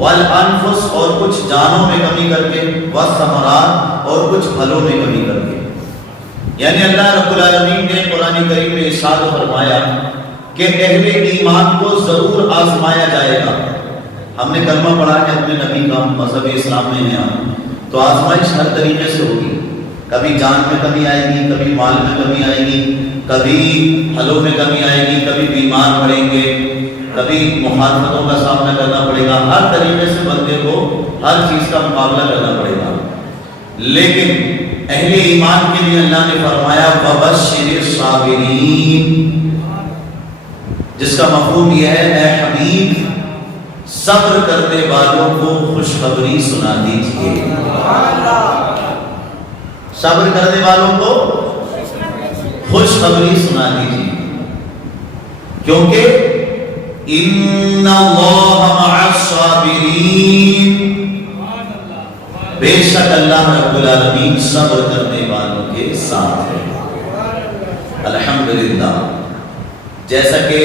والانفس اور کچھ جانوں میں کمی کر کے، والثمرات اور کچھ پھلوں میں کمی کر کے۔ یعنی اللہ رب العالمین نے قرآن کریم میں ارشاد فرمایا کہ اہل ایمان کو ضرور آزمایا جائے گا۔ ہم نے کلمہ پڑھا کہ اپنے نبی کا مذہب اسلام میں ہے، تو آزمائش ہر طریقے سے ہوگی۔ کبھی جان میں کمی آئے گی، کبھی مال میں کمی آئے گی، کبھی پھلوں میں کمی آئے گی، کبھی بیمار پڑیں گے، کبھی مخالفتوں کا سامنا کرنا پڑے گا۔ ہر طریقے سے بندے کو ہر چیز کا مقابلہ کرنا پڑے گا، لیکن اہل ایمان کے لیے اللہ نے فرمایا وَبَشِّرِ الصَّابِرِينَ، جس کا مفہوم یہ ہے اے حبیب صبر کرنے والوں کو خوشخبری سنا دیجیے۔ صبر کرنے والوں کو خوشخبری سنا دیجیے، کیونکہ ان اللہ مع الصابرین، بے شک اللہ رب العالمین صبر کرنے والوں کے ساتھ ہے۔ الحمدللہ، جیسا کہ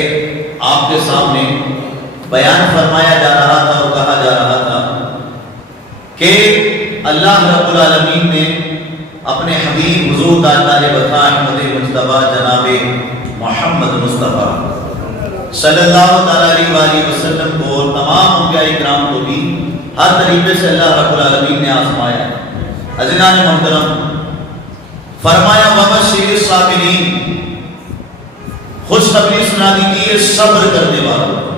آپ کے سامنے بیان فرمایا جا رہا تھا اور کہا جا رہا تھا کہ اللہ رب العالمین نے اپنے حبیب حضور تاجدار وطن احمد مجتبی جناب محمد مصطفیٰ صلی اللہ علیہ وآلہ وسلم کو اور تمام انبیاء اکرام کو بھی ہر طریقے سے اللہ رب العالمین نے آزمایا۔ عزیزان محترم، فرمایا وَبَشِّرِ الصَّابِرِينَ، خوشخبری سنا دیجیے صبر کرنے والوں کو۔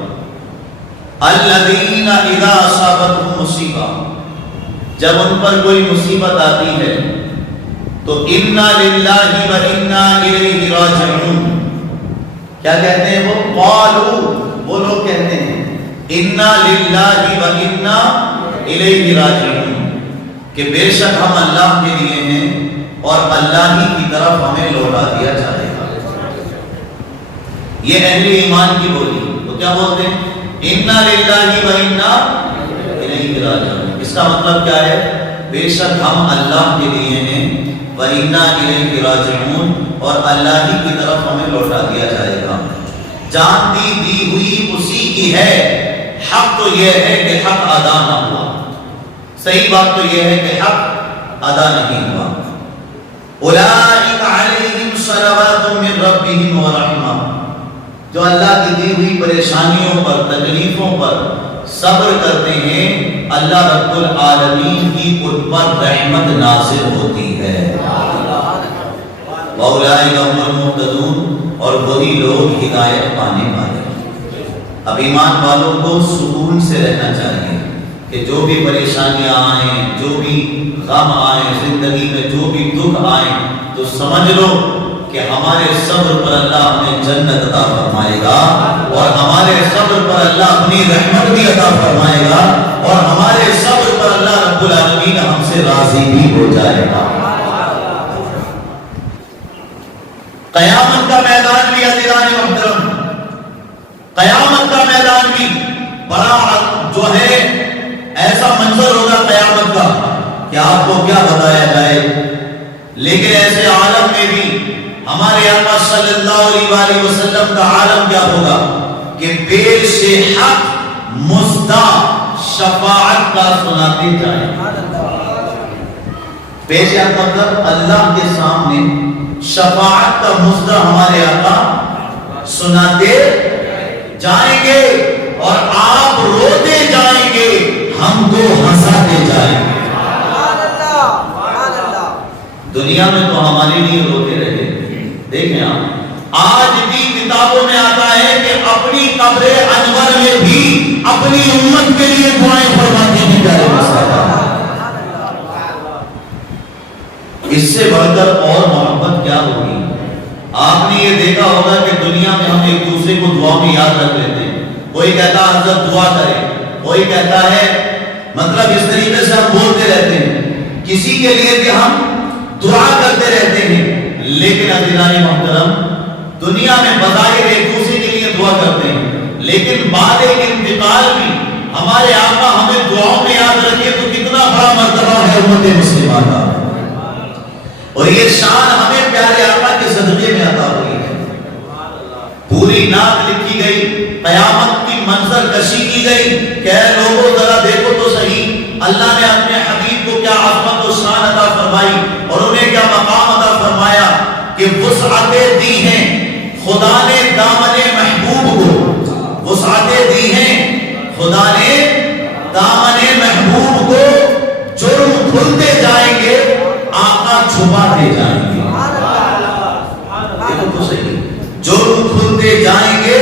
الَّذِينَ إِذَا أَصَابَتْهُم مُّصِیبَۃٌ، جب ان پر کوئی مصیبت آتی ہے تو اِنَّا لِلَّهِ وَإِنَّا إِلَيْهِ رَاجِعُونَ، کیا کہتے ہیں وہ؟ قالوا، وہ لوگ کہتے ہیں اِنَّا لِلَّهِ وَإِنَّا إِلَيْهِ رَاجِعُونَ، کہ بے شک ہم اللہ کے لیے ہیں اور اللہ ہی کی طرف ہمیں لوٹا دیا جائے گا۔ یہ اہل ایمان کی بولی، وہ کیا بولتے ہیں؟ اِنَّا لِلَّهِ وَإِنَّا إِلَيْهِ رَاجِعُونَ۔ اس کا مطلب کیا ہے؟ بے شک ہم اللہ کے لیے ہیں، وَإِنَّا إِلَيْهِ رَاجِعُونَ، اور اللہ ہی کی طرف ہمیں لوٹا دیا جائے گا۔ جان دی ہوئی اسی کی ہے، حق تو یہ ہے کہ حق ادا نہ ہوا، صحیح بات تو یہ ہے کہ حق ادا نہیں ہوا۔ اولئک علیہم صلوات من ربہم ورحمہ، جو اللہ کی دی ہوئی پریشانیوں پر، تکلیفوں پر صبر کرتے ہیں، اللہ رب العالمین کی ان پر رحمت نازل ہوتی ہے۔ وَأُولَٰئِكَ هُمُ الْمُهْتَدُونَ، اور وہی لوگ ہدایت پانے والے۔ اب ایمان والوں کو سکون سے رہنا چاہیے کہ جو بھی پریشانیاں آئیں، جو بھی غم آئیں زندگی میں، جو بھی دکھ آئیں، تو سمجھ لو کہ ہمارے صبر پر اللہ ہمیں جنت عطا فرمائے گا، اور ہمارے صبر پر اللہ اپنی رحمت بھی عطا فرمائے گا، اور ہمارے صبر پر اللہ رب العالمین ہم سے راضی بھی ہو جائے گا۔ قیامت کا میدان بھی عزیزان محترم، قیامت کا میدان بھی بڑا جو ہے ایسا منظر ہوگا قیامت کا کہ آپ کو کیا بتایا جائے، لیکن ایسے عالم میں بھی ہمارے آقا صلی اللہ علیہ وآلہ وسلم کا عالم کیا ہوگا کہ پیش حق مزدہ شفاعت کا سناتے جائیں۔ پیش حق مطلب اللہ کے سامنے شفاعت کا مزدہ ہمارے آقا سناتے جائیں گے، اور آپ روتے جائیں گے، ہم کو ہنساتے جائیں گے۔ دنیا میں تو ہمارے لیے روتے رہے، دیکھیں آپ آج بھی کتابوں میں آتا ہے کہ اپنی قبر انور میں بھی اپنی امت کے لیے دعائیں فرماتے ہیں پیارے مصطفیٰ۔ اس سے بڑھ کر اور محبت کیا ہوگی؟ آپ نے یہ دیکھا ہوگا کہ دنیا میں ہم ایک دوسرے کو دعا میں یاد رکھ لیتے ہیں، کوئی کہتا ہے حضرت دعا کرے، کوئی کہتا ہے، مطلب اس طریقے سے ہم بولتے رہتے ہیں، کسی کے لیے بھی ہم دعا کرتے رہتے ہیں، لیکن عزیزان محترم دنیا میں بظاہر ایک دوسرے کے لیے دعا کرتے ہیں، لیکن بعد انتقال بھی ہمارے آقا ہمیں دعاؤں میں یاد رکھے تو کتنا بڑا مرتبہ ہے امت مسلمہ کا، اور یہ شان ہمیں پیارے آقا کے صدقے میں عطا ہوئی ہے۔ پوری نعت لکھی گئی قیامت کی منظر سرکشی کی گئی کہ اے لوگوں ذرا دیکھو تو صحیح، اللہ نے اپنے حبیب کو کیا عظمت و شان عطا فرمائی اور انہیں کیا مقام عطا فرمایا کہ وسعتیں دی ہیں خدا نے دامن محبوب کو، وسعتیں دی ہیں خدا نے دامن محبوب کو، جرم کھلتے جائیں گے آقا چھپاتے جائیں گے، دیکھو تو صحیح، جرم کھلتے جائیں گے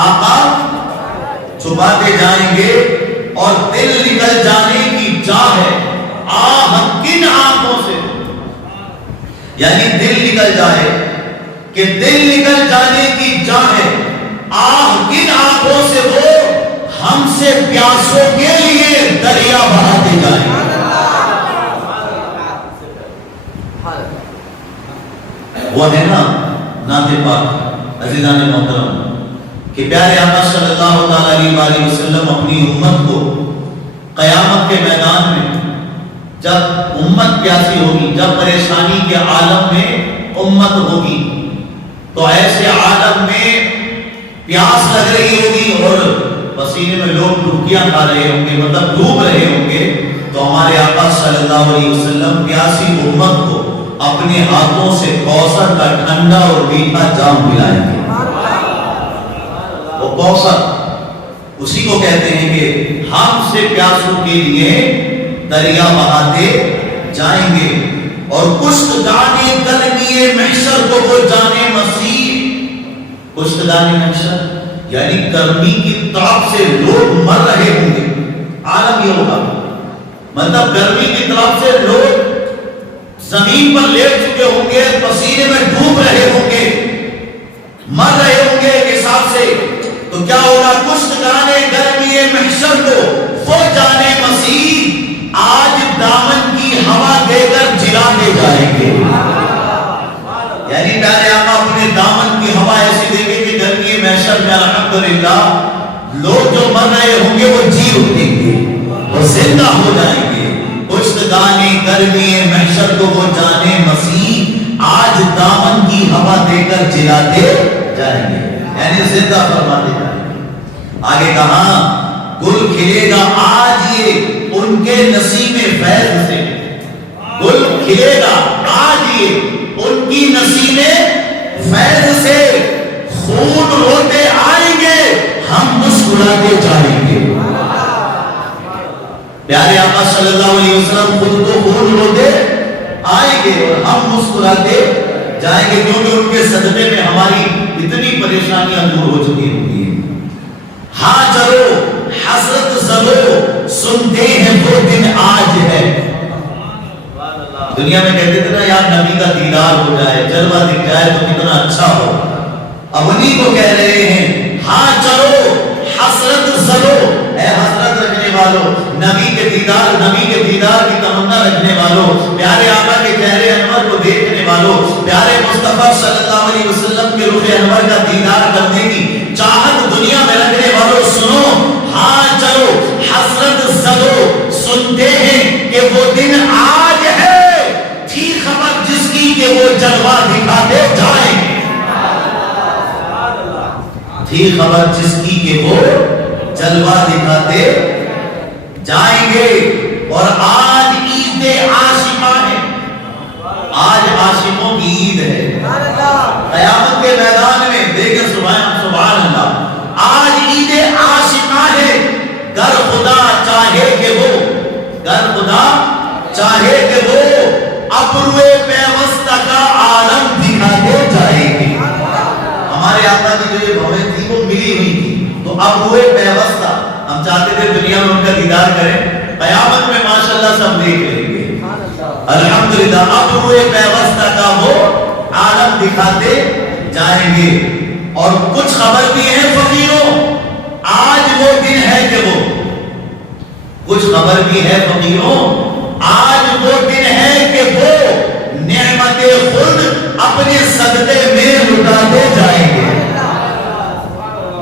آقا چھپاتے جائیں گے، اور دل نکل جانے کی چاہ ہے آہ کن آنکھوں سے، یعنی دل نکل جائے کہ دل نکل جانے کی چاہ ہے آہ کن آنکھوں سے وہ ہم سے پیاسوں کے لیے دریا بہاتے جائیں گے۔ وہ ہے نا نعت پاک عزیزان محترم کہ پیارے آقا صلی اللہ علیہ وآلہ وسلم اپنی امت کو قیامت کے میدان میں جب امت پیاسی ہوگی، جب پریشانی کے عالم میں امت ہوگی، تو ایسے عالم میں پیاس لگ رہی ہوگی اور پسینے میں لوگ ڈبکیاں کھا رہے ہوں گے، مطلب ڈوب رہے ہوں گے، تو ہمارے آقا صلی اللہ علیہ وسلم پیاسی امت کو اپنے ہاتھوں سے کوثر کا ٹھنڈا اور میٹھا جام پلائیں گے۔ وہ کوثر اسی کو کہتے ہیں کہ ہم سے پیاسوں کے لیے دریا بہاتے جائیں گے، اور کشت دانے گرمی محشر کو وہ جانے مسیح، کشت دانے محشر یعنی گرمی کی طرف سے لوگ مر رہے ہوں گے، عالم یہ ہوگا، مطلب گرمی کی طرف سے لوگ زمین پر لیٹ چکے ہوں گے، پسینے میں ڈوب رہے ہوں گے، مر رہے ہوں گے ایک حساب سے، تو کیا ہوگا؟ کشت گانے گرمی محشر کو وہ جانے مسیح آج دامن کی ہوا دے کر جلاتے جائیں گے، یعنی پیارے آقا اپنے دامن کی ہوا ایسی دیں گے کہ گرمی محشر میں الحمدللہ لوگ جو مر رہے ہوں گے وہ جی اٹھیں گے، وہ زندہ ہو جائیں گے۔ کشت گانے گرمی محشر کو وہ جانے مسیح آج دامن کی ہوا دے کر جلاتے جائیں گے، یعنی زندہ فرماتے جائیں گے۔ آگے کہا گل کھلے گا آج یہ ان کے نسیم فیض سے، گل کھلے گا آج یہ ان کی نسیم فیض سے، خون روتے آئیں گے ہم مسکراتے جائیں گے۔ پیارے آقا صلی اللہ علیہ وسلم خود تو خون روتے آئیں گے اور ہم مسکراتے جائیں گے، کیونکہ ان کے صدقے میں ہماری اتنی پریشانیاں دور ہو چکی ہوتی ہیں۔ ہاں چلو حسرت زدو سنتے ہیں وہ دن آج ہے، دنیا میں کہتے تھے نا یار نبی کا دیدار ہو جائے، جلوہ دکھ جائے تو کتنا اچھا ہو، اب انہی کو کہہ رہے ہیں ہاں چلو حسرت زدو، اے حسرت رکھنے والوں، نبی کے دیدار کی تمنا رکھنے والوں، پیارے آقا کے چہرے انور کو دیکھنے والوں، پیارے مصطفیٰ صلی اللہ علیہ وسلم کے رخ انور کا دیدار کرنے کی چاہت دنیا میں رکھنے والوں، سنو ہاں چلو حسرت زدو سنتے ہیں کہ وہ دن آج ہے، تھی خبر جس کی کہ وہ جلوہ دکھاتے جائیں گے، تھی خبر جس کی کہ وہ جلوہ دکھاتے جائیں گے۔ اور آج عید عاشقاں ہے، آج عاشقوں کی عید ہے، قیامت کے میدان میں دیکھیں سبحان اللہ، آج عید عاشقاں ہے، گر خدا چاہے کہ وہ، گر خدا چاہے کہ وہ ابروِ پیوستہ کا عالم دکھاتے جائیں گے۔ ہمارے آقا کی جو یہ بھویں تھی وہ ملی ہوئی تھی، تو ابروِ پیوستہ ہم چاہتے تھے دنیا میں ان کا دیدار کریں، قیامت میں ماشاءاللہ سب دیکھ لیں گے، الحمدللہ ابروِ پیوستہ کا وہ عالم دکھاتے جائیں گے۔ اور کچھ خبر بھی ہے فقیروں، آج وہ دن ہے کہ وہ، کچھ خبر بھی ہے فقیروں، آج وہ دن ہے کہ وہ نعمت خود اپنے صدقے میں لٹاتے جائیں گے۔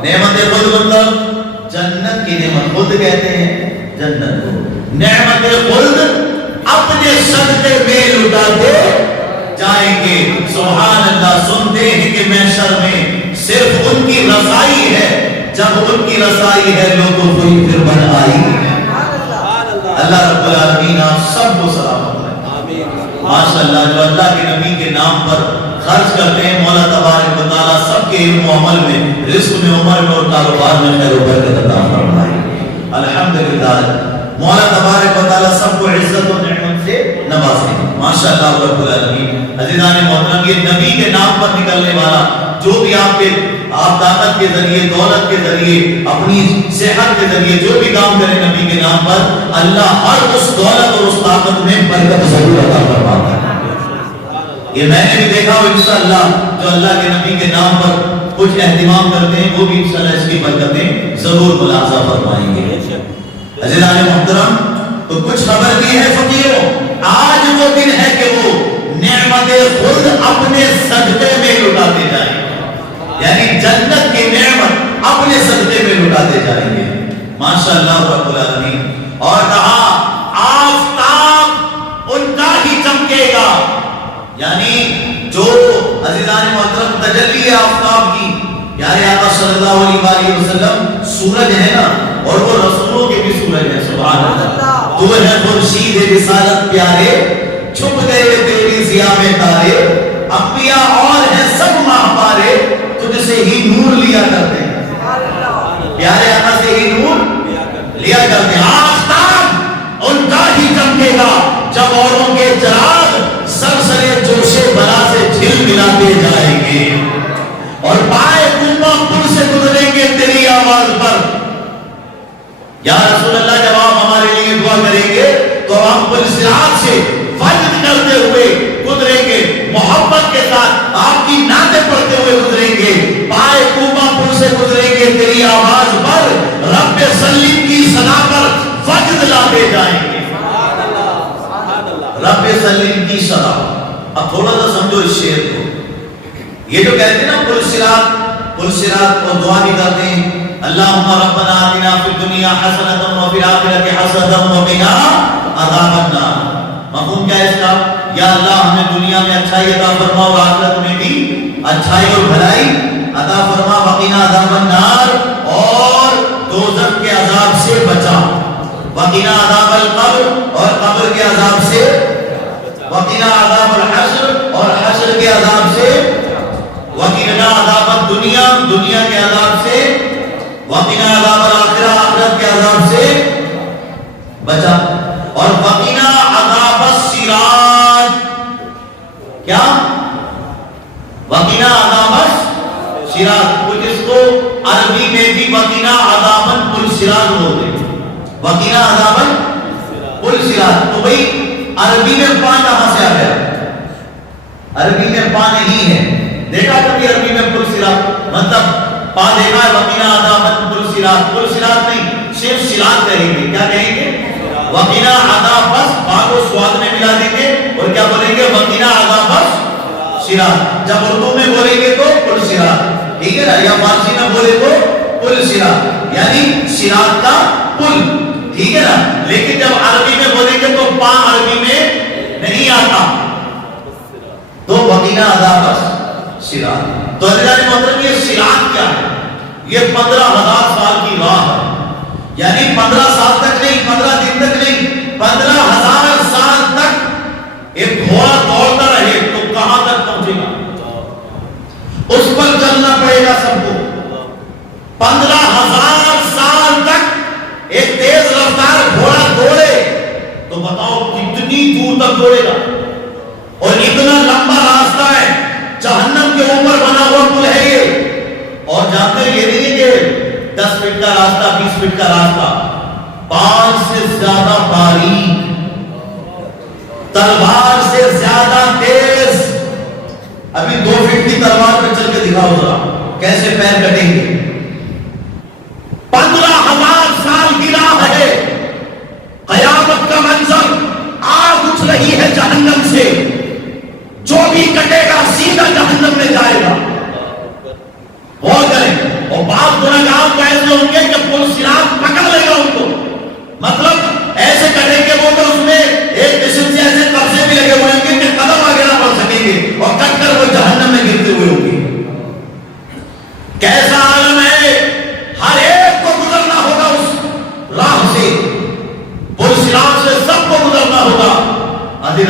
نعمت خود مطلب جنت کی نعمت، خود کہتے ہیں جنت کو، نعمت خود اپنے صدقے میں لٹاتے جائیں گے۔ سبحان اللہ، سنتے ہیں کہ محشر میں صرف ان کی رضائی ہے، جب ان کی رسائی ہے لوگوں کو ہی پھر بن آئی ہے۔ اللہ رب العالمین آپ سب کو سلامت رکھے۔ ماشاءاللہ جو اللہ کے نبی کے نام پر خرچ کرتے ہیں مولا تبارک و تعالیٰ سب کے علم و عمل میں، رزق میں، عمر میں اور کاروبار میں خیر و برکت عطا فرمائے۔ الحمدللہ مولا تبارک و تعالیٰ سب کو عزت و نعمت سے نوازے۔ ماشاءاللہ رب العالمین۔ عزیزان محترم، یہ نبی کے نام پر نکلنے والا جو بھی آپ طاقت کے ذریعے، دولت کے ذریعے، اپنی صحت کے ذریعے جو بھی کام کرے نبی کے نام پر، اللہ ہر اس دولت اور اس طاقت میں برکت ضرور عطا فرماتا ہے۔ یہ میں نے بھی دیکھا ہو انشاءاللہ جو اللہ کے نبی کے نام پر کچھ اہتمام کرتے ہیں وہ بھی انشاءاللہ اس کی برکتیں ضرور ملاحظہ فرمائیں گے۔ عزیزان محترم، تو کچھ خبر بھی ہے فقیروں، آج وہ دن ہے کہ وہ نعمت خود اپنے صدقے میں لٹاتے جائیں گے، یعنی جنت کی نعمت اپنے صدقے میں لٹاتے جائیں گے۔ ماشاءاللہ رب العالمین۔ اور کہا آفتاب ان کا ہی چمکے گا، یعنی جو عزیزان محترم تجلی آفتاب کی، پیارے آقا صلی اللہ علیہ وسلم سورج ہے نا، اور وہ رسولوں کے بھی سورج ہے، سبحان اللہ۔ تو ہے خورشید رسالت پیارے، چھپ گئے تیری ضیاء میں تارے، انبیاء اور ہیں سب ماہوارے، تجھ سے ہی نور لیا کرتے ہیں، پیارے آقا سے ہی نور لیا کرتے ہیں۔ آفتاب ان کا ہی چمکے گا جب اوروں کے چراغ سرسرے جوشے بلا سے جھل ملاتے جائیں گے، اور پائے کنبہ پل سے گزریں گے تیری آواز پر۔ یا رسول اللہ جب آپ ہمارے لیے دعا کریں گے تو ہم پل صراط سے وجد کرتے ہوئے گزریں گے، محبت کے ساتھ آپ کی نعتیں پڑھتے ہوئے گزریں گے، پائے کنبہ پل سے گزریں گے تیری آواز پر، رب سلیم کی صدا پر وجد لاتے جائیں گے، رب سلیم کی صدا۔ اب تھوڑا سا سمجھو اس شعر کو، یہ جو کہتے ہیں نا پل صراط کو دعا بھی کرتے ہیں، اللہم ربنا آتنا فی الدنیا حسنۃ وفی الآخرۃ حسنۃ وقنا عذاب النار۔ مفہوم کیا ہے اس کا؟ یا اللہ ہمیں دنیا میں اچھائی عطا فرما اور آخرت میں بھی اچھائی اور بھلائی عطا فرما، وقنا عذاب النار، اور دوزخ کے عذاب سے بچا، وقنا عذاب القبر، اور قبر کے عذاب سے، وقنا عذاب الحشر، اور حشر کے عذاب سے، وقنا عذاب الدنیا، دنیا کے عذاب سے، وقنا عذاب الآخرہ، آخرت کے عذاب سے بچا، اور وقنا عذاب الصراط، کیا؟ وقنا عذاب الصراط، کچھ اس کو عربی میں بھی وقنا عذاب الصراط بولتے ہیں، وقنا عذاب الصراط۔ تو بھئی عربی میں پا کہاں سے آ گیا؟ عربی میں پا نہیں ہے، دیکھا کبھی عربی میں الصراط؟ مطلب پا دیکھا ہے وقنا عذاب الصراط، الصراط نہیں، صرف صراط کہیں گے، کیا کہیں گے؟ وقنا عذاب، بس پا کو سواد میں ملا دیں گے اور کیا بولیں گے؟ وقنا عذاب الصراط۔ جب اردو میں بولیں گے تو الصراط، ٹھیک ہے نا، یا فارسی میں بولے تو الصراط، یعنی صراط کا پل، ٹھیک ہے نا۔ لیکن جب عربی میں بولیں گے تو پا عربی میں نہیں آتا، تو وقنا عذاب الصراط۔ تو عزیزان محترم، یہ صراط کیا ہے؟ یہ 15,000 سال کی راہ ہے، یعنی 15 سال تک نہیں، 15 دن تک نہیں، 15,000 سال تک ایک گھوڑا دوڑتا رہے تو کہاں تک پہنچے گا؟ اس پر چلنا پڑے گا سب کو۔ 15,000 سال تک ایک تیز رفتار گھوڑا دوڑے تو بتاؤ کتنی دور تک دوڑے گا؟ اور اتنا لمبا راستہ ہے، جہنم کے اوپر بنا ہوا پل ہے یہ، اور جانتے یہ نہیں کہ 10 فٹ کا راستہ، 20 فٹ کا راستہ، 5 سے زیادہ باریک، تلوار سے زیادہ تیز۔ ابھی 2 فٹ کی تلوار پہ چل کے دکھاؤ ذرا کیسے پیر کٹیں گے۔ 15,000 سال کی راہ ہے، قیامت کا منظر، آگ اٹھ رہی ہے جہنم سے، جو بھی کٹے گا سیدھا جہنم میں جائے گا۔ غور کریں، اور بعض گناہگار تو ایسے ہوں گے کہ پل صراط پکڑ لے گا ان کو، مطلب ایسے کٹیں گے وہ کہ اس میں ایک قسم سے ایسے قبضے بھی لگے ہوئے ہوں گے کہ قدم آگے نہ بڑھ سکیں گے، اور کٹ کر وہ جہنم میں گرتے ہوئے ہوں گے۔ کیسا عالم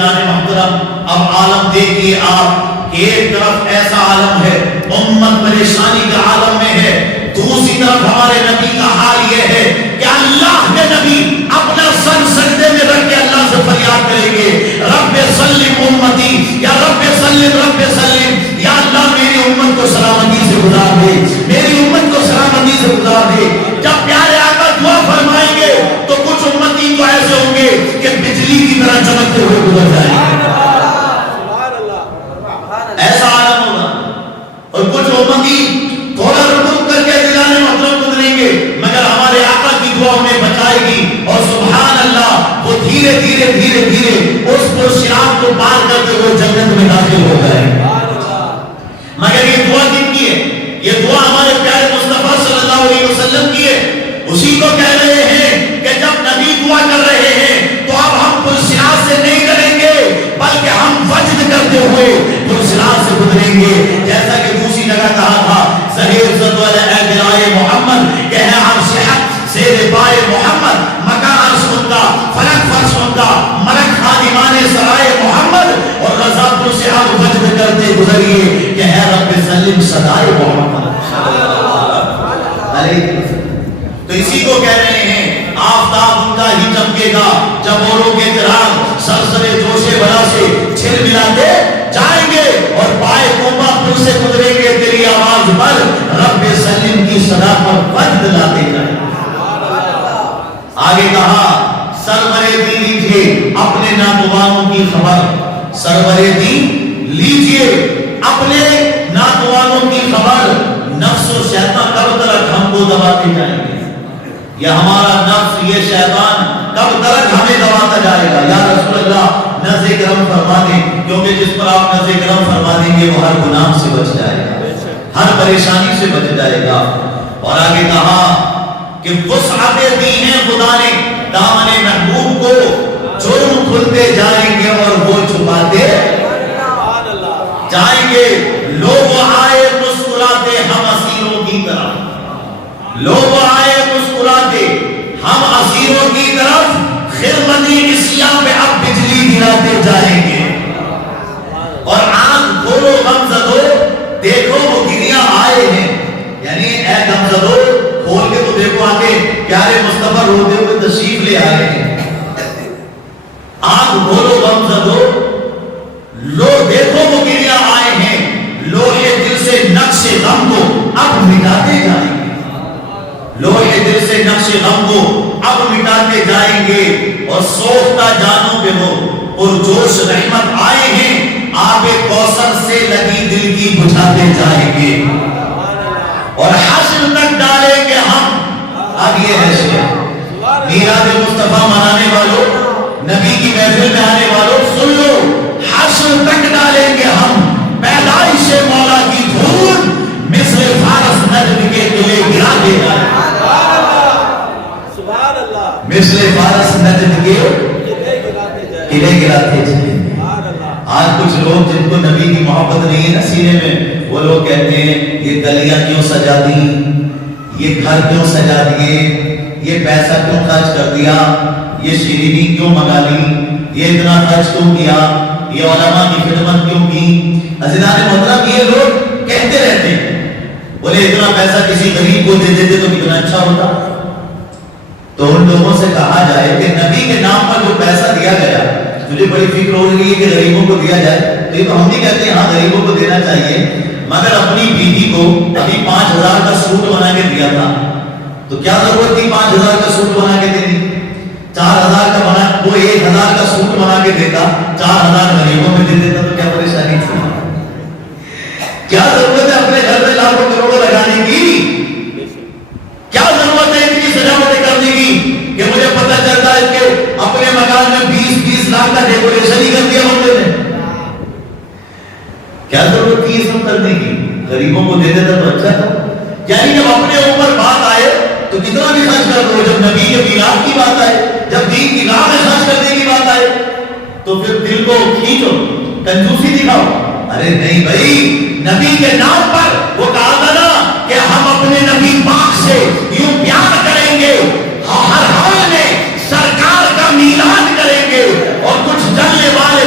عزیزان محترم اب عالم دیکھیے آپ کہ ایک طرف ایسا عالم ہے امت پریشانی کے عالم میں ہے، دوسری طرف ہمارے نبی کا حال یہ ہے کہ اللہ کے نبی اپنا سر سجدے میں رکھ کے اللہ سے فریاد کریں گے، رب سلم امتی، یا رب سلم، یا اللہ میری امت کو سلامتی سے گزار دے، میری امت کو سلامتی سے گزار دے۔ جب پیارے آقا دعا فرمائیں گے تو کچھ امتی تو ایسے ہوں گے کہ بجلی کی طرح چمکتے ہوئے گزر جائیں گے، ایسا عالم ہوگا، اور کچھ امتی تھوڑا رکوع کر کے دلانے محترم گزریں گے، مگر ہمارے آقا کی دعا انہیں بچائے گی، اور سبحان اللہ وہ دھیرے دھیرے دھیرے دھیرے اس پرصراط کو پار کرتے ہوئے جنت میں داخل ہو گئے۔ مگر یہ دعا کن کی ہے؟ یہ دعا ہمارے پیارے مصطفیٰ صلی اللہ علیہ وسلم کی ہے۔ اسی کو کہہ رہے ہیں کہ جب نبی دعا کر رہے ہیں تو اب ہم پرصراط سے نہیں کریں گے بلکہ ہم وجد کرتے ہوئے پرصراط سے گزریں گے، جیسا کہ دوسری جگہ کہا تھا ظہیر زد اے برائے محمد کہ ہے عرش حق زیر پائے محمد، مکہ عرش ہوتا فلک فرش ہوتا ملک خادمان سرائے محمد، اور رضا تو سے آپ وجد کرتے گزریے کہ ہے رب سلم صدائے محمد۔ تو اسی کو کہہ رہے ہیں آفتاب ان کا ہی چمکے گا جب اوروں کے چراغ سرسرے جوشے بلا سے چھل ملاتے جائیں گے، اور پائے کوبا پھر سے گزریں گے تیری آواز پر رب سلم کی صدا پر وجد لاتے جائیں گے۔ آگے کہا سرورے دی لیجئے اپنے ناتوانوں کی خبر، سرورے دی لیجئے اپنے ناتوانوں کی خبر، نفس و شیطان کب تک ہم کو دباتے جائیں گے، یہ ہمارا نفس یہ شیطان کب تک ہمیں دباتا جائے گا۔ یا رسول اللہ نظر کرم فرما دیں، کیونکہ جس پر آپ نظر کرم فرما دیں گے وہ ہر گناہ سے بچ جائے گا، ہر پریشانی سے بچ جائے گا۔ اور آگے کہا کہ وسعتیں دی ہیں خدا نے دامن محبوب کو، جرم کھلتے جائیں گے اور وہ چھپاتے جائیں گے، لوگ آئے مسکراتے ہم اسیروں کی طرح، لوگ آئے مسکراتے ہم اسیروں کی طرف، خرمنی اسیاں پہ اب بجلی گراتے جائیں گے، اور آنکھ کھولو غمزدو دیکھو وہ گریاں آئے ہیں، یعنی اے غمزدو کھول کے تو دیکھو آگے پیارے مصطفیٰ روتے ہوئے تشریف لے آئے ہیں، آنکھ کھولو غمزدو لو دیکھو وہ گریاں آئے ہیں، لوہے دل سے نقش غم کو اب مٹاتے جائیں گے، لوہے دل سے نقش غم کو اب مٹاتے جائیں گے، اور سوختہ جانوں پہ وہ پرجوش رحمت آئے ہیں، آب کوثر سے لگی دل کی بجھاتے جائیں گے، اور حشر تک ڈالیں گے ہم۔ اب یہ ہے شیعہ میلاد مصطفیٰ منانے والوں، نبی کی محفل میں آنے والوں سن لو، حشر تک ڈالیں گے ہم پیدائش مولا کی دھول، مثل فارس نجم کے قلعے گراتے جائیں گے، مثل فارس نجم کے قلعے گراتے جائیں گے۔ آج کچھ لوگ جن کو نبی کی محبت نہیں ہے سینے میں، وہ لوگ کہتے ہیں یہ گلیاں کیوں سجا دی، یہ گھر کیوں سجا دیے، یہ پیسہ کیوں خرچ کر دیا، یہ شیرینی کیوں منگا لی، یہ اتنا خرچ کیوں کیا، یہ علماء کی خدمت کیوں کی۔ عزیزان محترم یہ لوگ کہتے رہتے ہیں، بولے اتنا پیسہ کسی غریب کو دے دیتے تو کتنا اچھا ہوتا۔ تو ان لوگوں سے کہا جائے کہ نبی کے نام پر جو پیسہ دیا گیا، مجھے بڑی فکر ہو رہی ہے کہ غریبوں کو دیا جائے، تو یہ تو ہم بھی کہتے ہیں ہاں غریبوں کو دینا چاہیے، مگر اپنی بیوی کو ابھی 5000 کا سوٹ بنا کے دیا تھا، تو کیا ضرورت تھی 5000 کا سوٹ بنا کے دینی؟ 4000 کا بنا، وہ 1000 کا سوٹ بنا کے دیتا، 4000 غریبوں میں دے دیتا تو کیا پریشانی تھی؟ کیا ضرورت ہے اپنے گھر میں لاکھوں کروڑوں لگانے کی؟ کیا ضرورت ہے اتنی سجاوٹیں کرنے کی کہ مجھے پتہ چلتا ہے کہ اپنے مکان میں 20 لاکھ کا ڈیکوریشن ہی کر دیا بندے نے؟ کیا ضرورت تھی یہ سب کرنے کی؟ غریبوں کو دے دیتا تو اچھا تھا۔ یعنی جب اپنے اوپر بات آئے تو کتنا بھی خرچ کر دو، جب نبی کے میلاد کی بات آئے، جب دین کی راہ میں خرچ کرنے کی بات آئے تو پھر دل کو کھینچو، کنجوسی دکھاؤ۔ ارے نہیں بھائی، نبی کے نام پر وہ کہا تھا نا کہ ہم اپنے نبی پاک سے یوں پیار کریں گے، ہر حال میں سرکار کا میلاد کریں گے، اور کچھ جلنے والے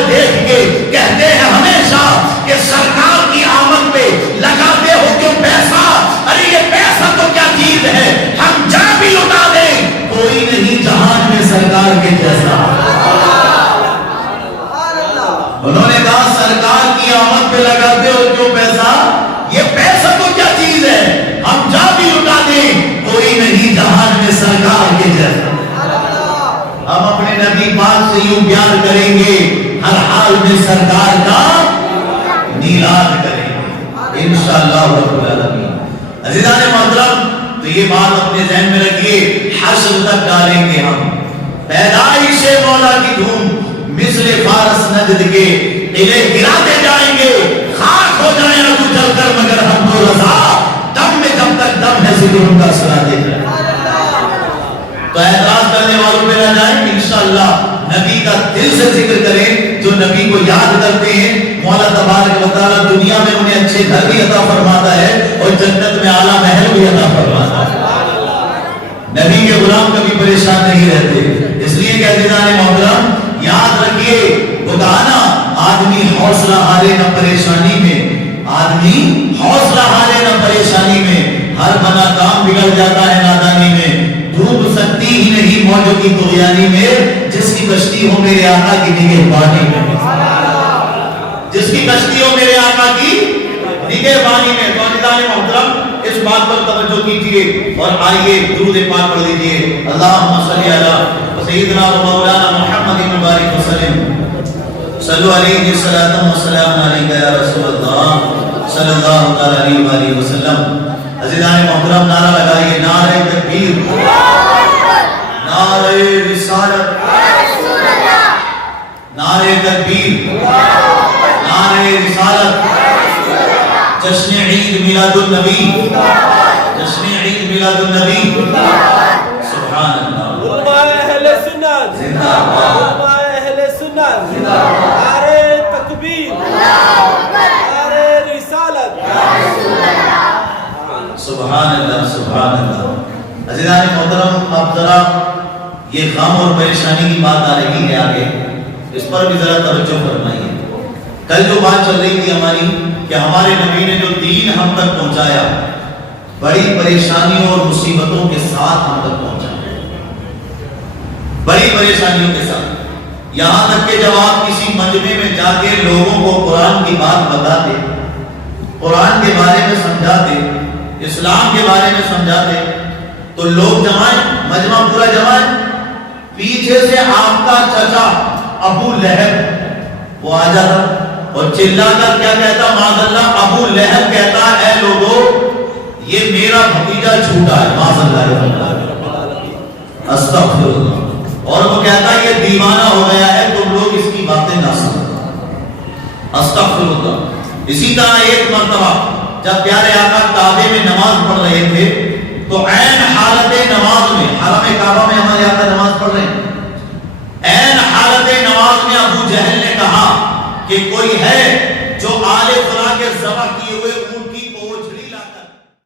سرکار کے جیسا. انہوں نے کہا سرکار کی آمد پہ لگاتے ہو جو پیسہ, یہ پیسہ تو کیا چیز ہے, ہم جا بھی لٹا دیں کوئی نہیں جہان میں سرکار کے جیسا. ہم اپنے نبی پاک سے یوں پیار کریں گے ہر حال میں سرکار کا نیلان کریں گے انشاءاللہ رب العالمین. عزیزان محترم, تو یہ بات اپنے ذہن میں رکھیے, حشر تک ڈالیں گے ہم پیدائش مولا کی دھوم مثل فارس نجد کے قلعے گراتے جائیں گے, خاک ہو جائیں ابو جل کر مگر ہم کو رضا, دم میں جب تک دم ہے ذکر ان کا سناتے جائیں. تو اعتراض کرنے والوں پہ نہ جائیں, انشاءاللہ نبی کا دل سے ذکر کریں. جو نبی کو یاد کرتے ہیں مولا تبارک و تعالیٰ دنیا میں انہیں اچھے گھر بھی عطا فرماتا ہے اور جنت میں اعلیٰ محل بھی عطا فرماتا ہے. نبی کے غلام کبھی پریشان نہیں رہتے. اس لیے کہ عزیزان محترم یاد رکھیے, بتانا آدمی حوصلہ ہارے نہ پریشانی میں, آدمی حوصلہ ہارے نہ پریشانی میں, ہر بنا کام بگڑ جاتا ہے نادانی میں, ڈوب سکتی ہی نہیں موجوں کی طغیانی میں, جس کی کشتی ہو میرے آقا کی نگہبانی میں, جس کی کشتی ہو میرے آقا کی نگہبانی میں. تو عزیزان محترم اس بات پر توجہ کیجیے اور آئیے درود پاک پڑھ لیجیے. اللہم صلی علی سیدنا و مولانا محمد مبارک وسلم, صلو علیہ الصلاۃ والسلام علیکہ یا رسول اللہ صلی اللہ علیہ وسلم. عزیزان محترم نعرہ لگائیے, نعرہ تکبیر, نعرہ رسالت, نعرہ تکبیر, نعرہ رسالت, جشن عید میلاد النبی, جشن عید میلاد النبی. سبحان اللہ. علماء اہل سنت زندہ باد, علماء اہل سنت زندہ باد. نعرہ تکبیر, نعرہ رسالت. سبحان اللہ, سبحان اللہ. عزیزان محترم اب ذرا یہ غم اور پریشانی کی بات آ رہی ہے آگے, اس پر بھی ذرا توجہ فرمائیے. کل جو بات چل رہی تھی ہماری کہ ہمارے نبی نے جو دین ہم تک پہنچایا بڑی پریشانیوں اور مصیبتوں کے ساتھ ہم تک پہنچایا, بڑی پریشانیوں کے ساتھ. یہاں تک کہ جب آپ کسی مجمع میں جا کے لوگوں کو قرآن کی بات بتاتے, قرآن کے بارے میں سمجھاتے, اسلام کے بارے میں سمجھاتے, تو لوگ جمائیں, مجمع پورا جمائیں, پیچھے سے آپ کا چچا ابو لہب وہ آ جاتا اور چلا کر کیا کہتا, معاذ اللہ, ابو لہب کہتا اے لوگوں یہ میرا بھتیجا جھوٹا ہے, معاذ اللہ, استغفر اللہ. اور وہ کہتا یہ دیوانہ ہو گیا ہے, تم لوگ اس کی باتیں نہ سنو, استغفر اللہ. اسی طرح ایک مرتبہ جب پیارے آقا کعبے میں نماز پڑھ رہے تھے تو عین حالت نماز میں, حرم کعبہ میں ہمارے آقا نماز پڑھ رہے ہیں, عین حالت نماز میں ابو جہل نے کہا کہ کوئی ہے جو آل فلاں کے ذبح کیے ہوئے